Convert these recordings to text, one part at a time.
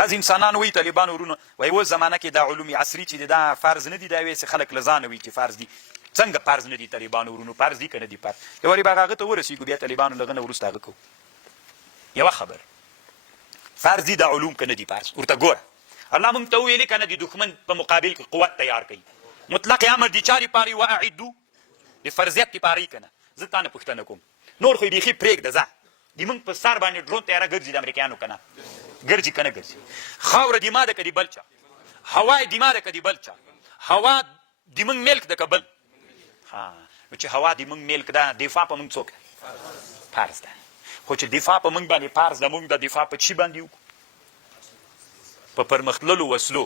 بعض انسانان وایي طالبانو ورونو وایي اوس زمانه کې دا علوم عصري چې دی دا فرض نه دي دا وایي خلک له ځانه وایي چې فرض دي. څنګه فرض نه دي طالبانو ورونو؟ فرض دي که نه دي فرض؟ یو وارې به هغه ته ورسېږو بیا طالبانو له هغه نه وروسته هغه کوو. یوه خبر فرض دي دا علوم که نه دي فرض ورته ګوره. الله موږ ته وویلې که نه د دښمن په مقابل کې قوت تیار کوي. مطلق امر د چا دپارې واعدو د فرضیت دپاره یې که نه. زه تا نه پوښتنه کوم نور خو یې بیخي پرېږده ځه د موږ په سر باندې ډرون تیاره ګرځي د امریکایانو که نه ګرځي که نه ګرځي؟ خاوره د ما ده که د بل چا؟ هوا د ما ده که د بل چا؟ هوا د موږ ملک ده که بل؟ نو چې هوا د موږ ملک ده دفاع په موږ څوک ده؟ فرض ده. خو چې دفاع په موږ باندې فرض ده موږ د دفاع په چی باندې وکړو؟ په پرمختللو وسلو.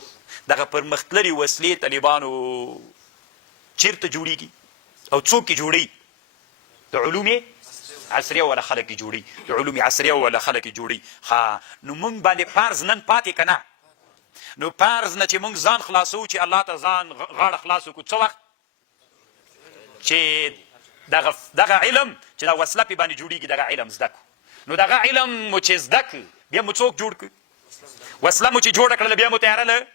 دغه پرمختللې وسلې طالبانو چیرته جوړیږي او څوک یې جوړوي؟ د علوم عصریه والا خلک یې جوړي، د علوم عصریه والا خلک یې جوړي. نو موږ باندې فرض نن پاتې که نه؟ نو فرض نه چې موږ ځان خلاصوو چې الله ته ځان غاړه خلاص وکړو څه وخت؟ چې دغه علم چې دا وسله پې باندې جوړېږي دغه علم زده کړو. نو دغه علم مو چې زده کړو بیا مو څوک جوړ کړو؟ وسله مو چې جوړه کړله بیا مو تیاره له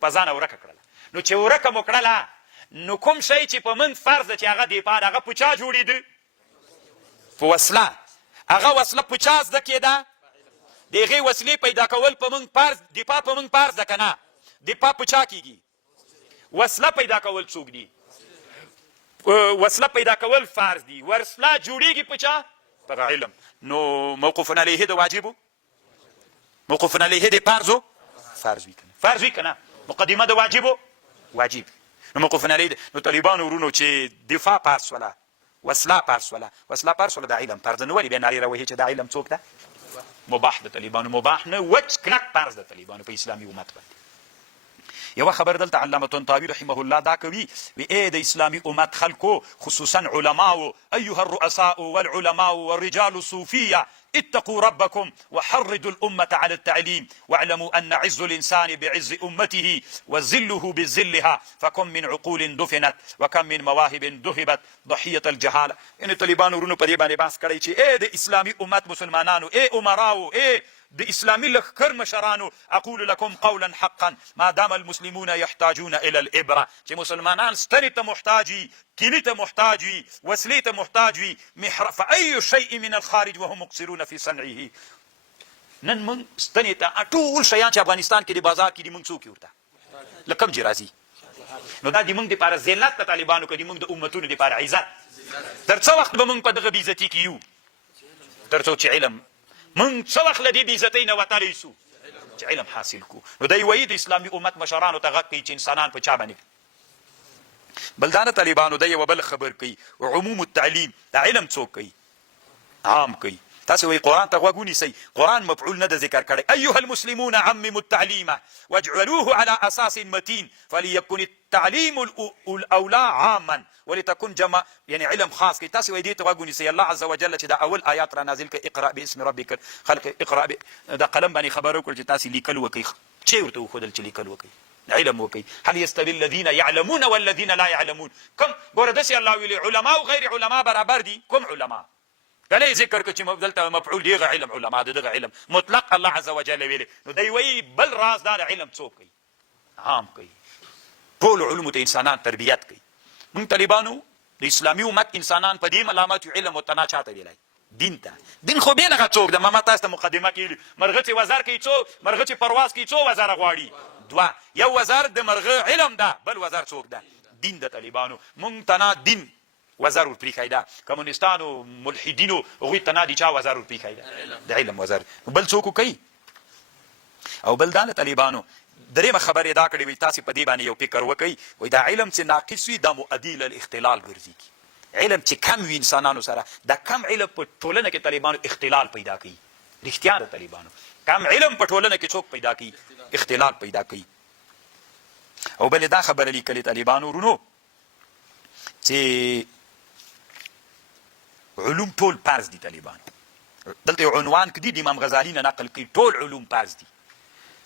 په ځانه ورکه کړله. نو چې ورکه مو کړله نو کوم شی چې په موږ فرض ده چې هغه دفاع هغه په چا جوړېده؟ په وسله. هغه وسله په چا زده کېده؟ د هغې وسلې پیدا کول په موږ فرض، دفاع په موږ فرض ده که نه؟ دفاع په چا کېږي؟ وسله پیدا کول څوک دي؟ وسله پیدا کول فرض دي. وسله جوړېږي په چا؟ په علم. نو موقوف علیه د واجبو؟ موقوف علیه د فرضو؟ فرض وي که نه؟ فرض وي که نه؟ مقدمه د واجبو؟ واجب. نو موقوف علیه نو طالبانو ورونو چې دفاع فرض شوله، وسله فرض شوله، وسله فرض شوله، د علم فرض نه. ولې بیا نارې راوهي چې دا علم څوک ده؟ مباح د طالبانو. مباح نه وچ کلک فرض د طالبانو په اسلامي امت باندې. یوه خبر دلته علامة طحاوي رحمه الله دا کوي وی ای د اسلامي امت خلکو خصوصا علماو ایها الرؤساء والعلماء والرجال الصوفیه اتقوا ربكم وحرضوا الأمة على التعليم واعلموا أن عز الإنسان بعز أمته وذله بذلها فكم من عقول دفنت وكم من مواهب ذهبت ضحية الجهالة. ان طالبان ورونو په دې باندې بحث کړی چې ای د اسلامي امت مسلمانانو، ای عمراو، ای د اسلامي لښکر مشرانو، اقول لكم قولا حقا ما دام المسلمون يحتاجون الى الابره. چې مسلمانان سترې ته محتاج وي، کلي ته محتاج وي، وسلې ته محتاج وي، فأي شيء من الخارج وهم مقصرون في صنعه. نن موږ ستنې ته ټول شیان چې افغانستان کې د بازار کې دي موږ څوک یو ورته له کوم ځای راځي؟ نو دا د موږ دپاره ذلت د طالبانو که د موږ د امتونو دپاره عزت. تر څه وخت به موږ په دغه بېعزتي کې یو؟ تر څو چې علم موږ څه وخت له دې بېعزتۍ نه وتلی سو چې علم حاصل کړو. نو دی وایي د اسلامي امت مشرانو ته غږ کوي چې انسانان په چا باندې بل دا نه طالبانو دی یوه بل خبر کوي عموم التعلیم دا علم څوک کوي؟ عام کوي. تاسو وایي قرآن ته غوږ ونیسئ، قرآن مفعول نه ده ذکر کړی. ایها المسلمون عمموا التعلیم واجعلوه على اساس متین فليكن التعلیم الاولى عاما ولتكن جمع یعنی علم خاص کوي. تاسو وایي دې ته غوږ ونیسئ. الله عز وجل چې دا اول آیات را نازل کړي اقرأ باسم ربک خلق اقرأ دا قلم باندې خبر وکړو چې تاسو لیکل وکئ. چی ورته وښودل چې لیکل وکئ؟ علم وکئ. هل يستوي الذين يعلمون والذين لا يعلمون؟ کوم ګوره داسې الله ویلي علما او غیر علما برابر دي. کوم علما؟ کله ذکر که چې دلته مفعول دغه علم علما د دغه علم مطلق الله عز وجل ویلي. نو دی وایي بل راز دا د علم څوک کوي؟ عام کوي. ټولو علومو ته انسانان تربیت کوي. موږ طالبانو د اسلامي امت انسانان په دې ملامت یو علم ورته چاته ویلی؟ دین ته. دین خو بېلغه څوک ده؟ ما تاسو ته مقدمه کې مرغه چې وزر کوي څو مرغه چې پرواز کوي څو وزره غواړي؟ دوه. یو وزر د مرغه علم ده، بل وزر څوک ده؟ دین د طالبانو. موږ ته نه دین وزر ورپرېښی ده، کمونستانو ملحدینو هغوی ته نه د چا وزر ورپرېښی ده؟ د علم وزر. بل څوک کوي؟ او بل دا د طالبانو درېیمه خبرې دا کړې وي تاسې په دې باندې یو فکر وکئ وایي دا علم چې ناقص وي دا مؤدي للاختلال ګرځېږي. علم چې کم وي انسانانو سره دا کم علم په ټولنه کې طالبانو اختلال پیدا کوي. رښتیا د طالبانو کم علم په ټولنه کې څوک پیدا کوي؟ اختلال پیدا کوي. او بلې دا خبره لیکلې طالبانو ورونو چې علوم ټول فرض دي. طالبانو دلته یو عنوان کې دي د امام غزالي نه نقل کوي ټول علوم فرض دي.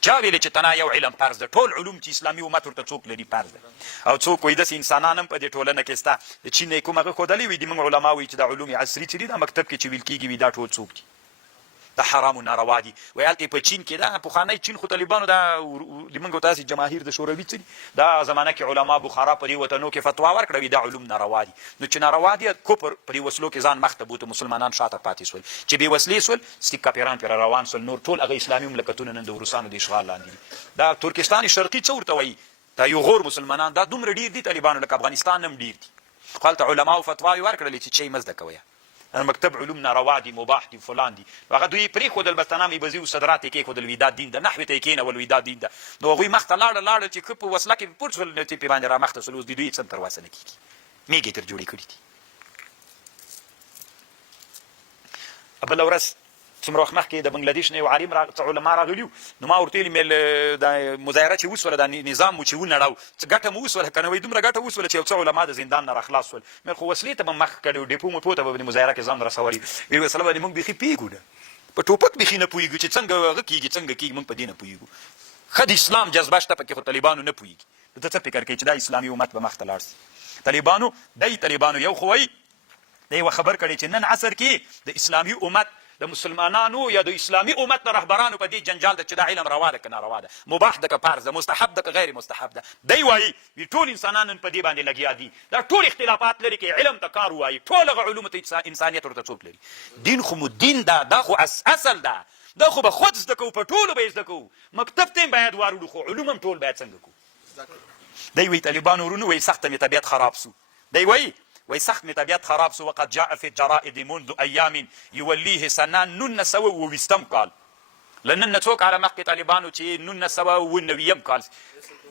چا ویلې چې تنا یو علم فرض ده؟ ټول علوم چې اسلامي امت ورته څوک لري فرض ده. او څوک وایي داسې انسانان هم په دې ټولنه کې شته د چین نه یې کوم هغه ښودلی وي د موږ علما وایي چې دا علوم عصري چې دي دا مکتب کې چې ویل کېږي وي دا ټول څوک دي؟ دا حرام و ناروا دي. وایي هلته په چین کې دا پخوانی چین خو طالبانو دا د موږ تاسې جماهیر د شوروي څه دي دا زمانه کې علما بخارا په دې وطنو کې فتوا ورکړه وي دا علوم ناروا دي. نو چې ناروا دي کفر په دې وسلو کې ځان مخته بوته مسلمانان شاته پاتې شول چې بې وسلې شول ستیک کاپیران پرې روان شول نور ټول هغه اسلامي مملکتونه نن د روسانو د اشغال لاندې دي. دا ترکستان شرقي څه ورته وایي دا یو غور مسلمانان دا دومره ډېر دي طالبانو لکه افغانستان هم ډېر دي. خو هلته علماو فتواوې ورکړلې چې شی مه زده کوئ مکتب علوم ناروا دي مباح دي فلان دي. نو هغه دوی پرېښودل بس تنامې بزي و صدرات یې کېښودل وي دا دین ده نحوې ته یې کېنول وي دا دین ده. نو هغوی مخته لاړل چې که په وسله کې پټ شول نو چې پرې باندې رامخته شول اوس د دوی څه هم ترلاسه نه کېږي میږې تر جوړې کړي دي. بله ورځ څومره وخت مخکې د بنګلادیش نه یو عالم علما راغلي وو نو ما ورته ویلي دا مظاهره چې وسوله دا نظام مو چې ونړاو څه ګټه مو وسوله که نه وایي دومره ګټه وسوله چې یو څه علما د زندان نه راخلاص شول. مې خو وسلې ته به مخ کړی و ډیپو مپو ته به د مظاهره کې ځان رسولي وی وسله باندې موږ بیخي پوهېږو نه په ټوپک بیخي نه پوهېږو چې څنګه هغه کېږي څنګه کېږي موږ په دې نه پوهېږو. ښه د اسلام جذبه شته پکې خو طالبانو نه پوهېږي. نو ته څه فکر کوې چې دا اسلامي امت به مخته لاړ شي. طالبانو یو خو وایي د یوه خبر کړی چې نن عصر کې د اسلامي امت د مسلمانانو یا د اسلامي امت د رهبرانو په دې جنجال ده چې دا علم روا ده که ناروا ده مباح ده که فرض ده مستحب ده که غیر مستحب ده. دی وایي ټول انسانان نن په دې باندې لګیا دي دا ټول اختلافات لري که علم ته کار ووایي ټول هغه علومو ته انسانیت ورته څوک لري. دین خو مو دین ده دا خو اصل ده دا خو به خود زده کوو په ټولو به یې زده کوو مکتب ته هم باید واروړو خو علوم هم ټول باید څنګه کوو. دی وایي طالبانو ورونو وایي سخته مې طبیعت خراب سو. دی وایي سخت مې طبیعت خراب سو وقد جاء في الجرائد منذ ايام يوليه سنان 1920 کال له نن نه څو کاله مخکې طالبانو چې 1990 کال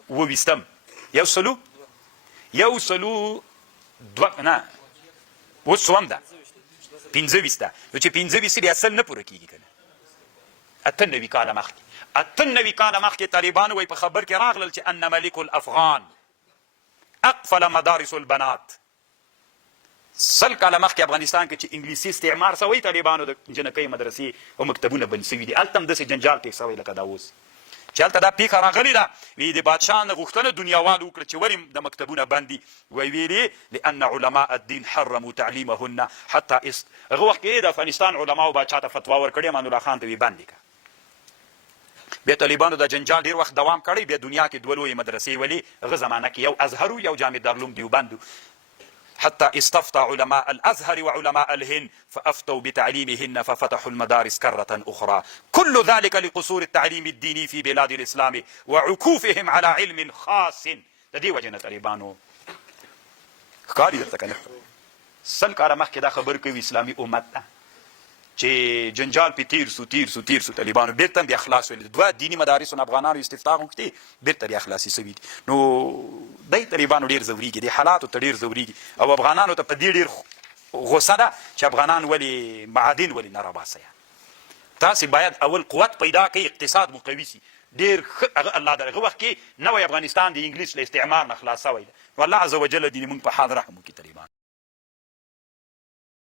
20 یو سلو نه اوس څوم ده 15 ده نو چې 15 بیا سل نه پوره کېږي که نه 98 کاله مخکې طالبانو وایي په خبر کې راغلل چې ان ملک الافغان اقفل مدارس البنات. سل کاله مخکې افغانستان کې چې انګلیسي استعمار شوی طالبانو د جنکۍ مدرسې او مکتبونه بند شوي دي هلته هم داسې جنجال پېښ شوی لکه دا اوس چې هلته دا پیښه راغلې ده وی د بادشاه نه غوښتنه دنیاوالو وکړه چې ولې د مکتبونه بند دي ویلې لأن علماء الدین حرموا تعلیمهن حتی هغه وخت کې د افغانستان علماو باچا ته فتوا ورکړې امان الله خان ته وی بندې کړه. بیا طالبانو د جنجال ډېر وخت دوام کړی بیا دنیا کې دوه لویې مدرسې ولې هغه زمانه کې یو ازهر یو جامع دارالعلوم دیوبند حتى استفتى علماء الأزهر وعلماء الهند فأفتوا بتعليمهن ففتحوا المدارس كرة أخرى. كل ذلك لقصور التعليم الديني في بلاد الإسلام وعكوفهم على علم خاص. دي وجنة طالبانو ښکاري درته که نه سل کاله مخکې دا خبر کوي اسلامي امت ته چې جنجال پې تیر سو طالبانو بېرته هم بیا خلاص شول. دوه دیني مدارسو نه افغانانو استفتاح وکړې بېرته بیا خلاصې شوي دي. نو دی طالبانو ډېر ځورېږي دې حالاتو ته ډېر ځورېږي او افغانانو ته په دې ډېر غوسه ده چې افغانان ولې معادن ولې نه راباسئ. تاسې باید اول قوت پیدا کوئ اقتصاد مو قوي سي ډېر ښه هغه الله د هغه وخت کې نوی افغانستان د انګلیس له استعمار نه خلاص شوی ده نو الله عز وجل دې موږ په حال رحم وکړي طالبان.